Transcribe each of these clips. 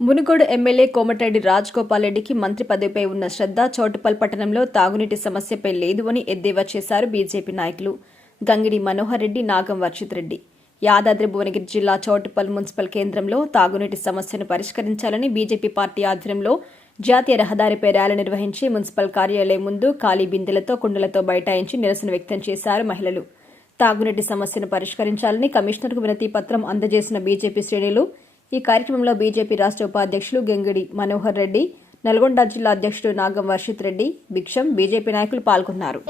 Munugode MLA Komatireddy Rajagopal రెడ్డికి మంత్రి పదవిపై ఉన్న శ్రద్ధ చౌటుప్పల్ పట్టణంలో తాగునీటి సమస్యపై లేదు అని ఎద్దేవా చేశారు బీజేపీ నాయకులు గంగిడి మనోహర్ రెడ్డి, నాగం వర్షిత్ రెడ్డి. యాదాద్రి భువనగిరి జిల్లా చౌటుప్పల్ మున్సిపల్ కేంద్రంలో తాగునీటి సమస్యను పరిష్కరించాలని బీజేపీ పార్టీ ఆధ్వర్యంలో జాతీయ రహదారిపై ర్యాలీ నిర్వహించి మున్సిపల్ కార్యాలయం ముందు ఖాళీ బిందెలతో కుండలతో బైఠాయించి నిరసన వ్యక్తం చేశారు మహిళలు. తాగునీటి సమస్యను పరిష్కరించాలని కమిషనర్కు వినతి పత్రం అందజేసిన బీజేపీ శ్రేణులు. ఈ కార్యక్రమంలో బీజేపీ రాష్ట్ర ఉపాధ్యక్షులు గంగిడి మనోహర్ రెడ్డి, నల్గొండ జిల్లా అధ్యక్షుడు నాగం వర్షిత్ రెడ్డి, భిక్షం, బీజేపీ నాయకులు పాల్గొన్నారు.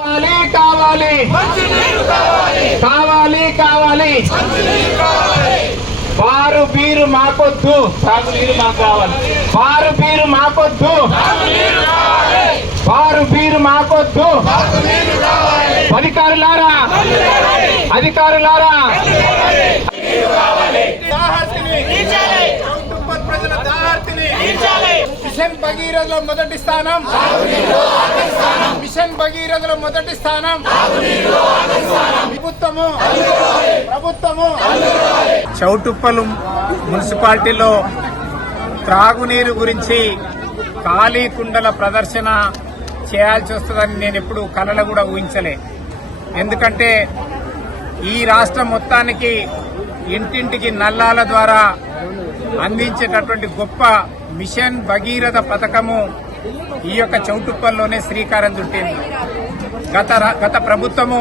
బారు బీరు మాకొద్దు, తాగునీరు మాకు కావాలి. బారు బీరు మాకొద్దు, బారు బీరు మాకొద్దు. అధికారులారా, అధికారులారా, ప్రజల దాహార్తిని మిషన్ భగీరథలో మొదటి స్థానం, మిషన్ భగీరథలో మొదటి స్థానం ప్రభుత్వము. చౌటుప్పల్ మున్సిపాలిటీలో త్రాగునీరు గురించి ఖాళీ కుండల ప్రదర్శన చేయాల్సి వస్తుందని నేను ఎప్పుడు కలలో కూడా ఊహించలే. ఎందుకంటే ఈ రాష్ట్రం మొత్తానికి ఇంటింటికి నల్లాల ద్వారా అందించేటటువంటి గొప్ప మిషన్ భగీరథ పథకము ఈ యొక్క చౌటుప్పల్లోనే శ్రీకారం చుట్టింది. గత ప్రభుత్వము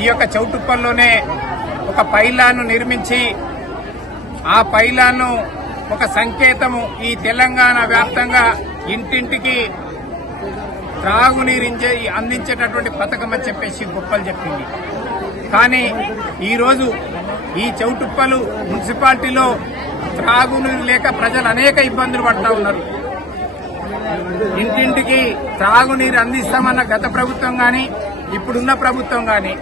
ఈ యొక్క చౌటుప్పల్లోనే ఒక పైలాన్ను నిర్మించి ఆ పైలాన్ను ఒక సంకేతము ఈ తెలంగాణ వ్యాప్తంగా ఇంటింటికి త్రాగునీరు అందించేటటువంటి పథకం అని చెప్పేసి గొప్పలు చెప్పింది. కానీ ఈరోజు ఈ చౌటుప్పల్ మున్సిపాలిటీలో త్రాగునీరు లేక ప్రజలు అనేక ఇబ్బందులు పడుతూ ఉన్నారు. ఇంటింటికి త్రాగునీరు అందిస్తామన్న గత ప్రభుత్వం గాని ఇప్పుడున్న ప్రభుత్వం గాని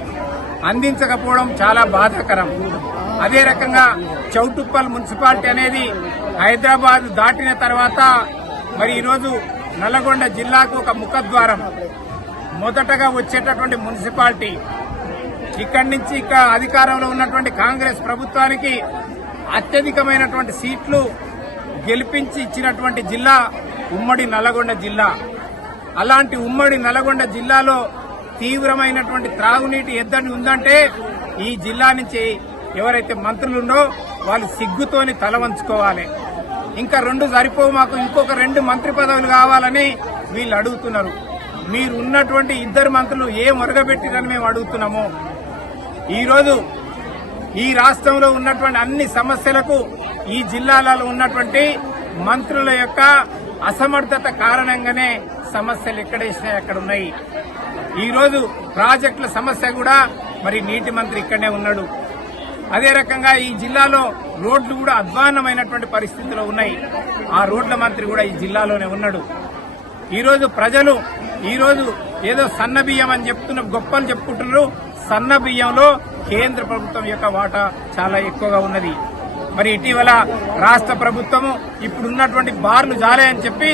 అందించకపోవడం చాలా బాధాకరం. అదే రకంగా చౌటుప్పల్ మున్సిపాలిటీ అనేది హైదరాబాద్ దాటిన తర్వాత మరి ఈరోజు నల్గొండ జిల్లాకు ఒక ముఖద్వారం, మొదటగా వచ్చేటటువంటి మున్సిపాలిటీ. ఇక్కడి నుంచి అధికారంలో ఉన్నటువంటి కాంగ్రెస్ ప్రభుత్వానికి అత్యధికమైనటువంటి సీట్లు గెలిపించి ఇచ్చినటువంటి జిల్లా ఉమ్మడి నల్గొండ జిల్లా. అలాంటి ఉమ్మడి నల్గొండ జిల్లాలో తీవ్రమైనటువంటి త్రాగునీటి ఎద్దడి ఉందంటే ఈ జిల్లా నుంచి ఎవరైతే మంత్రులుండో వాళ్ళు సిగ్గుతోని తల వంచుకోవాలి. ఇంకా 2 సరిపోవు, మాకు ఇంకొక 2 మంత్రి పదవులు కావాలని వీళ్ళు అడుగుతున్నారు. మీరు ఉన్నటువంటి 2 మంత్రులు ఏం ఒరగబెట్టిరని మేము అడుగుతున్నాము. ఈరోజు ఈ రాష్ట్రంలో ఉన్నటువంటి అన్ని సమస్యలకు ఈ జిల్లాలలో ఉన్నటువంటి మంత్రుల యొక్క అసమర్థత కారణంగానే సమస్యలు ఎక్కడేసినాయి అక్కడ ఉన్నాయి. ఈరోజు ప్రాజెక్టుల సమస్య కూడా మరి నీటి మంత్రి ఇక్కడనే ఉన్నాడు. అదే రకంగా ఈ జిల్లాలో రోడ్లు కూడా అధ్వాన్నమైనటువంటి పరిస్థితిలో ఉన్నాయి. ఆ రోడ్ల మంత్రి కూడా ఈ జిల్లాలోనే ఉన్నాడు. ఈరోజు ప్రజలు ఏదో సన్న బియ్యం అని గొప్పలు చెప్పుకుంటున్నారు. సన్న బియ్యంలో కేంద్ర ప్రభుత్వం యొక్క వాటా చాలా ఎక్కువగా ఉన్నది. మరి ఇటీవల రాష్ట్ర ప్రభుత్వము ఇప్పుడున్నటువంటి బార్లు జాలేయని చెప్పి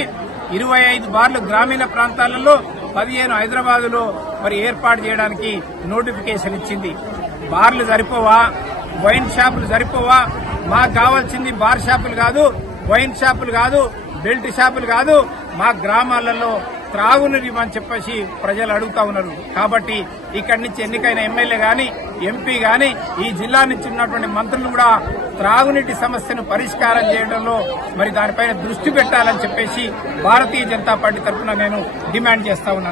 25 బార్లు గ్రామీణ ప్రాంతాలలో 15 హైదరాబాదులో మరి ఏర్పాటు చేయడానికి నోటిఫికేషన్ ఇచ్చింది. బార్లు సరిపోవా? వైన్ షాపులు సరిపోవా? మాకు కావాల్సింది బార్ షాపులు కాదు, వైన్ షాపులు కాదు, బెల్ట్ షాపులు కాదు, మా గ్రామాలలో త్రాగునీరు అని చెప్పేసి ప్రజలు అడుగుతా ఉన్నారు. కాబట్టి ఇక్కడి నుంచి ఎన్నికైన ఎమ్మెల్యే గాని, ఎంపీ గాని, ఈ జిల్లా నుంచి ఉన్నటువంటి మంత్రులు కూడా త్రాగునీటి సమస్యను పరిష్కారం చేయడంలో మరి దానిపైన దృష్టి పెట్టాలని చెప్పేసి భారతీయ జనతా పార్టీ తరఫున నేను డిమాండ్ చేస్తా ఉన్నాను.